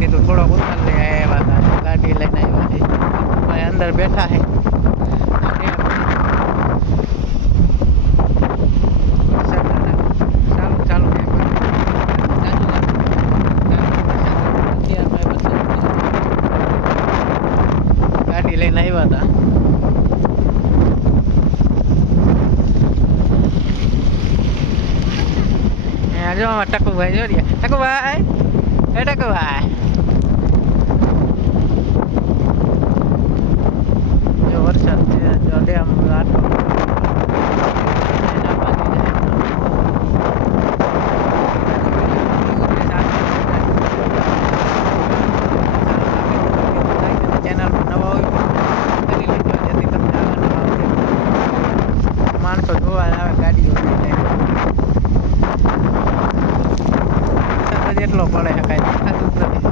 કીધું, થોડોક ઉતાર લઈ આવ્યા હતા, ગાડી લઈને આવ્યા ભાઈ અંદર બેઠા છે. ગાડી લઈને આવ્યા હતા. જો, ટકુભાઈ, જો રહ્યા. ટકુભાઈ! એ ટકુભાઈ જો વરસાદ છે જો ડેમ આટલો માણસો જોવા આવે ગાડીઓ કેટલો પડે કાંઈ દેખાતું નથી.